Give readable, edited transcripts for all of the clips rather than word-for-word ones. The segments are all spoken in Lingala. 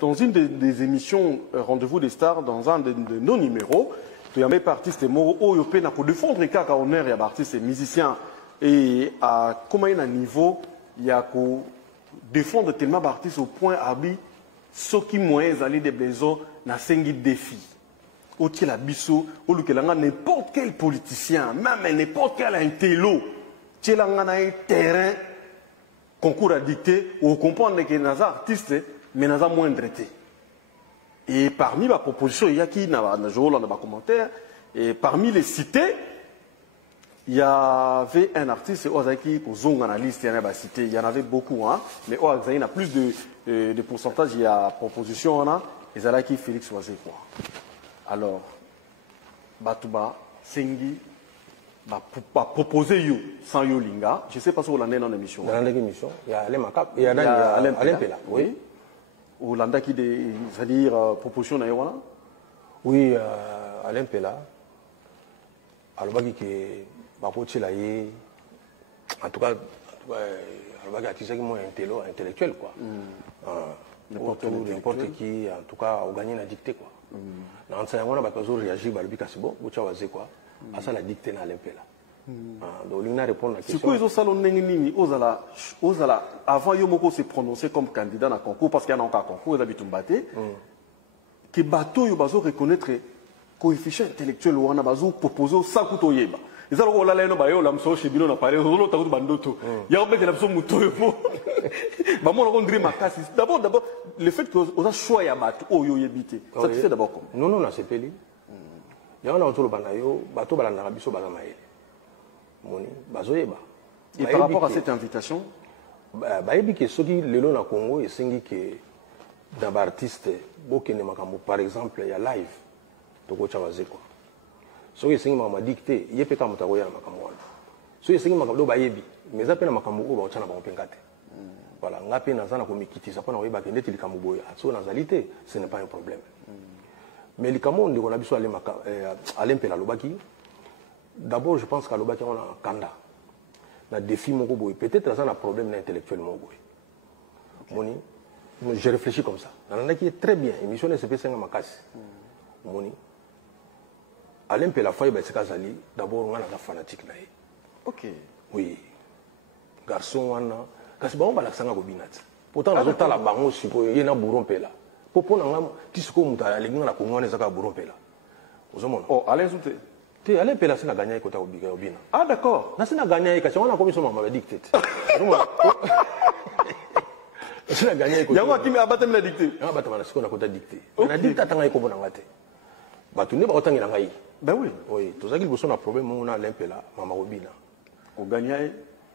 dans une des émissions Rendez-vous des stars, dans un de nos numéros, tu as mis artiste moro oyo pe na ko défendre kaka honneur ya artiste musicien et à comment il y a un niveau il y a ko défendre tellement artiste au point abi ceux qui moyens aller des besoins na sengi défi au la biso au lukelanga n'importe quel politicien même n'importe quel intello tchelanga na un terrain concours à dicter ou comprendre que naza artiste mais naza moindre été. Et parmi ma proposition, il y a qui n'a pas commentaire. Et parmi les cités, il y avait un artiste, Ozaki, pour Zong analyste, il y en avait beaucoup, hein, mais Ozaki, il y a plus de pourcentage, il y a proposition, et Zalaki Félix Oazé, quoi. Alors, Batouba, Sengi, proposer yo sans yo linga, je ne sais pas si vous l'en avez dans l'émission. Dans l'émission, il y a Alain Makap, il y a Alain Pela, oui. Ou l'anda qui c'est-à-dire proposition na yowana? Oui, Alain Pela. Alors bagi que bakoti la yé en tout cas alors bagi artiste qui moins intellectuel quoi. N'importe qui en tout cas au gagner la dictée quoi. Dans ça on a pas besoin de réagir balbi kasibo bocha waze quoi. À ça la dictée na Alain Pela. Donc il n'a répondre à la question. C'est quoi ils ont salon nini osala avant Yomoko se prononcer comme candidat dans le concours parce qu'il y a un concours ils habitent mbaté que bateau yo bazo reconnaître coefficient intellectuel ou on a bazo proposer ça couteau yeba. Ils ont là no ba yo la mso chebino na parler zo ta kutu bandoto. Ya obeke la mso muto yo. Ba mo on grima kasi. D'abord le fait que on a choix ya bateau oh yo yebité. Ça tu sais d'abord comment? Non na sepeli. Ya on a autour bana yo bateau balanda biso bazamaye. Et par rapport à cette invitation, ceux qui le long au Congo et ceux qui dans l'artiste, par exemple, il y a live, donc tu vas quoi. Ceux qui m'a dicté, il y a pas comme tagoya na makamwana. Ceux qui m'a do bayebi, mais ça pena makamuko ba chana ba penkate. Voilà, ngape na zana ko mikiti ça pas na oyeba ke ndeti likamuboya. So na zalité, ce n'est pas un problème. Mais likamonde on a biso Alain Pela lobaki. D'abord, je pense qu'à l'Obaki, on a un kanda. Un défi, peut-être qu'il y a un problème intellectuel. Je réfléchis comme ça. Il y en a qui est très bien. L'émission de SPC est makasi. Alain Pela Faye, d'abord, on a un fanatique. Ok. Oui. Garçon, on a. Parce que on a l'accent à Gobinat. Pourtant, on a la bango, il y a un bourron Pela. Pour qu'on ait un petit peu de temps, on a un bourron Pela. Oh, Alain Zouté. Alain Pela n'a gagné côté Obina. Ah d'accord. N'a gagné parce qu'on a commis son maman dicté. Il a gagné côté. Il y a moi qui m'a battu la dictée. Ah battu la seconde côté dicté. On a dit t'attends comme on a gâté. Battu ne pas autant il a gagné. Ben oui. Oui. Tout ça qu'il besoin un problème on a Alain Pela maman Obina. On gagne.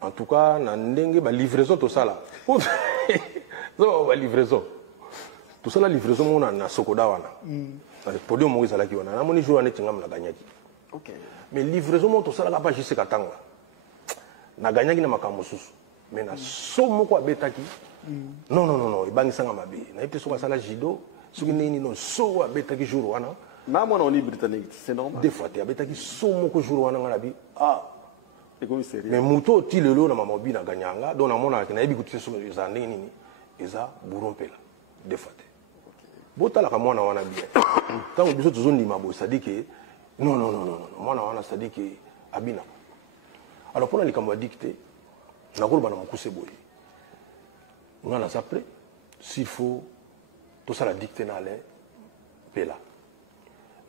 En tout cas na ndenge ba livraison tout ça là. Non ba livraison. Tout ça la livraison on a na Sokoda wana. Le podium Moïse Alaki wana. Na moni jour on est ngam na gagné. Ok. Mais livraison, tout ça, là, pas juste qu'à temps. Na gagné qui n'a pas comme sous. Mais na somme quoi betaki. Non. Il bangi sanga mabi. Na ipte soka sala jido. Ce qui n'est ni non so a betaki jour wana. Na moi on est britannique, c'est normal. Des fois, tu as betaki somme ko jour wana ngala bi. Ah. Et comme c'est. Mais muto ti lelo na mama bi na ganyanga. Donc na mona na ibi kutu so za ndeni nini. Eza burompela. Des fois. Botala ka mwana wana bien. Tant biso tuzoni mabo, ça dit que non. Moi, on a dit que Abina. Alors, pour les camps dictés, on a dit que c'est boy. On a après, s'il faut, tout ça la dicté dans les Pela.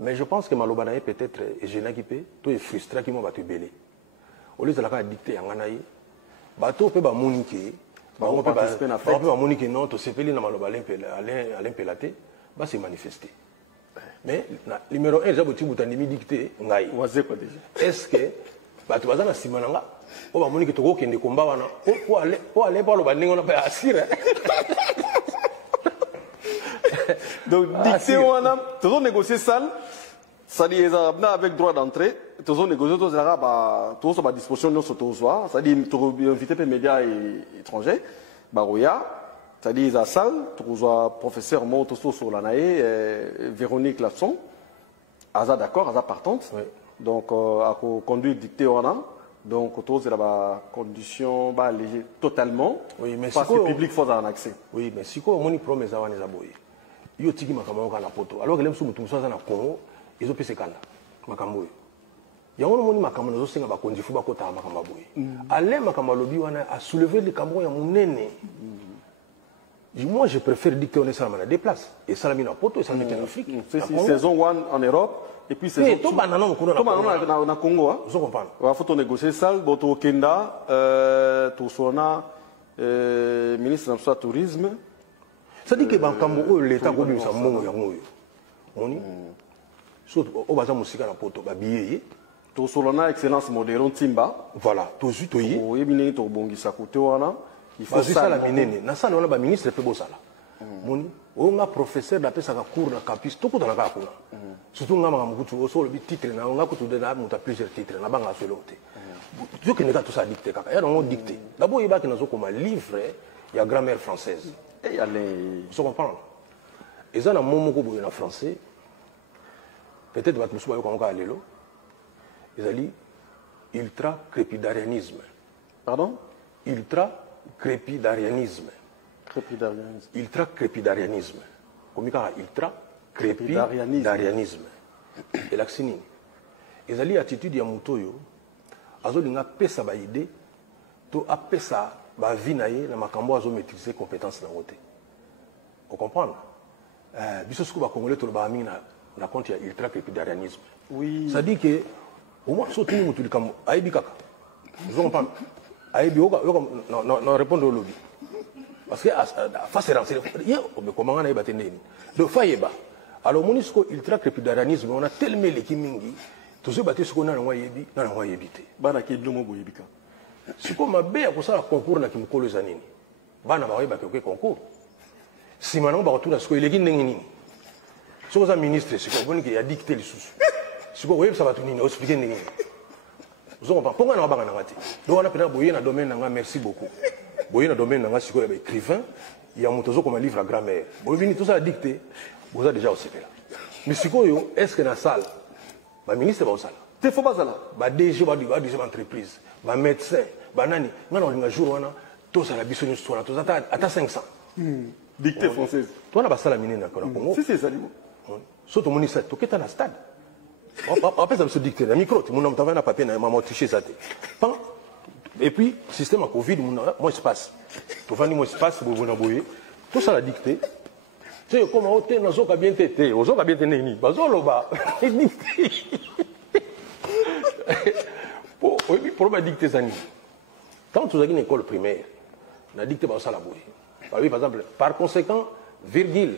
Mais je pense que Malobana est peut-être, et je n'ai pas, tout est frustré qui m'a battu belé. Au lieu de la dicté en Anaï, bateau peut pas moniquer, on peut pas moniquer non, tout c'est pelé dans Malobana Alain Pelaté, bah c'est manifesté. Mais numéro 1, j'ai dicté. Est-ce que tu vas Simananga on va moniquer Togo qui est combat pour aller par le banding, on a pas assuré. Donc, dicté, on a toujours négocié ça. Ça dit, avec droit d'entrée, toujours négocié, toujours à disposition de notre soir. Ça dit, tu invité les médias étrangers. Barouya. C'est-à-dire, à salle, tu as professeur Montoso sur l'anaïe, Véronique Lasson, Aza d'accord, Aza partante. Oui. Donc, à conduire dictée on a. Donc, tu as la condition allégée totalement. Oui, mais parce que le public faut un accès. Oui, mais si on a une promesse à Zaboye. yo tiki makambo kana poto alors que les musumu tumusaza na Congo ils ont pese kanda makambo yango moni makambo nazo senga ba kondifu ba kota makambo boye ale makambo lobi wana a soulever le kambo ya munene. Moi, je préfère dire qu'on est ça à des places. Et ça, la poto, et ça, en Afrique. C'est saison 1 en Europe, et puis saison 2 en Congo. Vous comprenez? Il faut négocier ça. Boto Kenda, Toussona, ministre de tourisme. Ça dit que l'État a ça moni. Surtout, au bazar musique à la poto, billet. Toussona, excellence moderne, Timba. Voilà, tout de suite, oui, bien, tout bon, qui s'accoutait, il faut ça la minene na ça on a ministre pe bosala moni on a professeur da pesa ka cours na campus to ko na ka kuna surtout ngama ngamukutu o so le titre na nga kutu de na muta plusieurs titres na banga solo te yo ke neka to ça dicter kaka ya on dicter d'abord il va que nazo comme livre ya grammaire française et allez vous comprendre et ça na momo ko boyo na français peut-être va tout souvent ko ka lelo ils ali ultra crépidarianisme pardon ultra-crépidarianisme. Ultra-crépidarianisme. Comme il ultra-crépidarianisme. Et l'accini. Et ali attitude ya mutoyo. Azo linga pesa ba idée. To apesa ba vie na ye na makambo azo maîtriser compétence na wote. Vous comprenez? Biso siko ba congolais to ba mingi na compte ya ultra-crépidarianisme. Oui. Ça dit que au moins so tuni mutu likamo aibi kaka. Vous comprenez? Non, répondre au lobby. Parce que face à comment on a battu de Fayeba. Alors, mon ultra crépidarianisme, on a tellement l'équipe mingi, tous ceux battus qu'on a en Wayebi, dans le Wayebité. Bana qui est de Moboyebika. Si comme ma bé a pour ça le concours na Kimiko les années. Bana Wayeba qui concours. Si maintenant on va retourner à ce qu'il est guiné. Si vous êtes ministre, c'est qu'on a dicté les sous. Si vous voyez, ça va tourner, on explique les vous comprenez? Pourquoi on a pas ngati? Donc on a peut-être boyer dans domaine nanga merci beaucoup. Boyer dans domaine nanga siko ya écrivain, il y a mutozo comme un livre à grammaire. Boyer vini tout ça dicté, vous avez déjà aussi fait là. Mais siko yo est-ce que dans salle ba ministre ba osala? Te faut pas ça là. Ba DG ba deuxième entreprise, ba médecin, ba nani, ngana olinga jour wana to ça la biso ni histoire to ata 500. Dictée française. Toi na ba sala minene na Congo. Si c'est ça libo. Soto monisa to keta na stade. Après, ça me se dicter. Le micro, mon homme t'avait un papier, maman triché ça. Et puis, système à Covid, moi, espace. Tout va moi, espace, vous vous n'abouillez. Tout ça, la dictée. Tu sais, comment on est dans un bien tété, aux autres bien tété, ni, bazo loba. Pour me dicter ça, quand tu as une école primaire, on a dicté ça la bouille. Par exemple, par conséquent, virgule.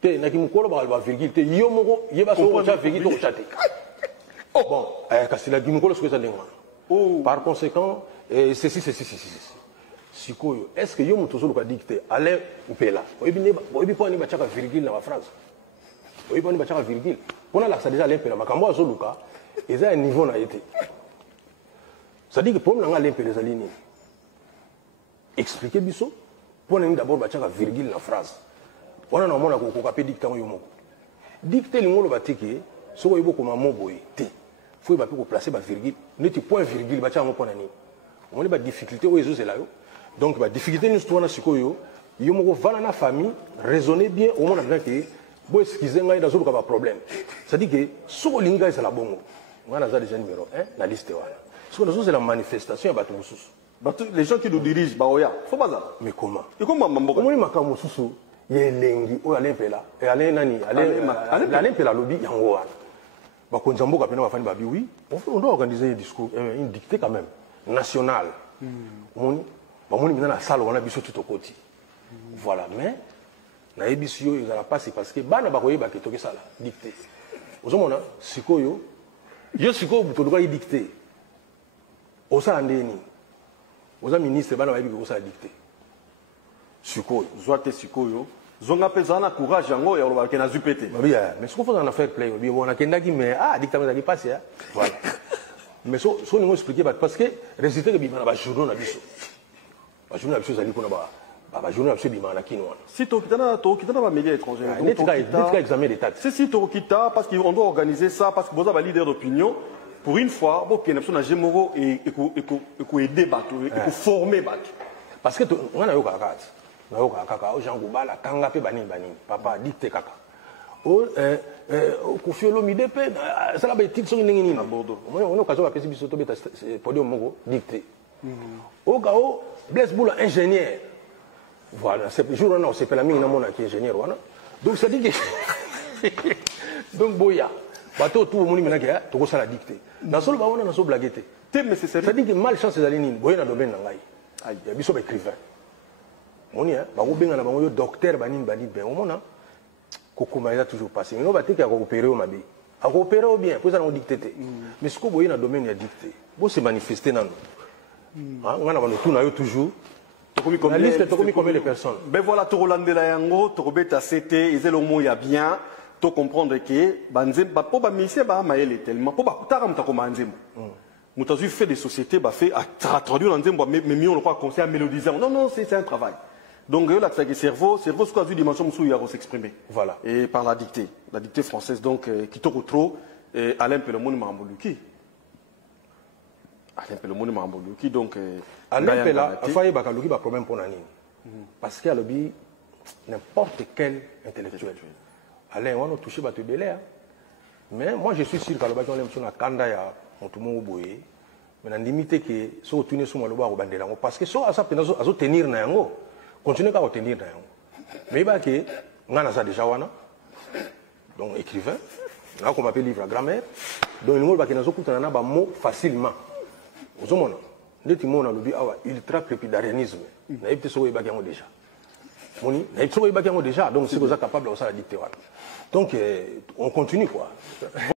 Te na kimukolo ba virgule te yo moko yeba so ko cha virgule to chate. Oh bon, kasi la kimukolo ce que ça ndengwa. Oh, par conséquent, ceci. Sikoyo, est-ce que yo mutozo ka dicter aller ou pela? Oyebi pas ni ba chaka virgule na phrase. Oyebi pas ni ba chaka virgule. On a là ça déjà l'impela makambo azoluka, eza un niveau na été. Ça dit que problème na l'impela za ligne. Expliquer biso, pour d'abord ba chaka virgule na phrase. On a normalement ko kapé dictant yo moko. Dicter l'ingolo batiki, so ko yebo ko mamo boy te. Faut ba ko placer ba virgule, neti point virgule ba chango pona ni. On est ba difficulté o ezo zela yo. Donc ba difficulté ni sto na sikoyo, yo moko vala na famille, raisonner bien au moins na que bo excuser ngai da zo ko ba problème. Ça dit que so linga c'est la bongo. On a déjà numéro 1 na liste wana. So na zo c'est la manifestation ba tout sous. Les gens qui nous dirigent ba oya, faut pas ça. Mais comment? Et comment mamboka? Comment makamo susu? Yelengi o alempela et ale nani alempela lobby yango wana bakonza mboka pena bafani babi oui on doit organiser un discours une dictée quand même nationale moni bamoni mina na salle wana biso tout okoti voilà mais na ebisio ezala passer parce que bana bakoyeba ke toke sala dictée ozomona sikoyo yo sikoyo butoduka yi dictée osala ndeni oza ministre bana bayebi ko osala dictée sikoyo zoate sikoyo zonga pezana courage yango ya loba kena zupete mais ce qu'on fait en affaire play bien on a kendaki mais dictateur qui passe voilà mais so nous expliquer parce que résultat que bimana ba journaux na biso zali ko na ba journaux biso bimana kinwa si to kitana ba médias étrangers donc examen d'état si to kita parce qu'on doit organiser ça parce que vous avez leader d'opinion pour une fois bon que na jemoro et aider bato et former bato parce que on a yo kakati nayoka kaka o Jean Goubala tanga pe banini papa dicté kaka o Koffi Olomide pe ça la ba titre so ndenge nini on occasion ba pesi biso to beta podium moko dicté o gao Blaise Boula ingénieur voilà c'est jour on s'appelle la mingi na mona qui ingénieur wana donc ça dit que donc boya bateau tout moni menaka to ko sala dicté na solo ba wana na so blagueté mais c'est sérieux ça dit que malchance ezali nini boya na domaine na ngai ya biso ba écrivain moni ba ko benga na bango yo docteur banini ben o mona ko komaliza toujours passé no ba teke ko opérer o mabe a ko opérer o bien pour ça on dicté mais ce ko boya na domaine ya dicté bo se manifester nanu ngana ba no tuna yo toujours la liste combien de personnes ben voilà to rolandela yango to beta CT ezelo mo ya bien to comprendre que banzem ba po ba mission ba maele tellement po ba kutara mutako manzembo mutazu fait des sociétés ba fait à traduire nzembo mais mieux on croit conseil à mélodiser non c'est un travail donc là c'est que cerveau ce quoi une dimension musu ya s'exprimer voilà et par la dictée française donc qui to trop Alain Pelomoni Mamboluki Alain Pelomoni Mamboluki donc Alain Pela a failli bakaluki ba problème pour nani parce qu'il a lobby n'importe quel intellectuel Alain, on a touché Bateau Belé. Mais moi, je suis sûr qu'à l'objet, on aime son akanda ya montumo boye. Mais on limite que si on tourne sur le bois au bandela, parce que si on a tenir na yango, continuer à tenir na yango. Mais il y a que on a ça déjà wana. Donc écrivain, là qu'on appelle livre à grammaire. Donc il y a que nous avons un mot facilement. Vous avez le timon a lobby ultra crépidarianisme. Na yipte so yeba yango déjà. Moni, na yipte so yeba yango déjà. Donc c'est vous capable de ça la dicter. Donc on continue quoi.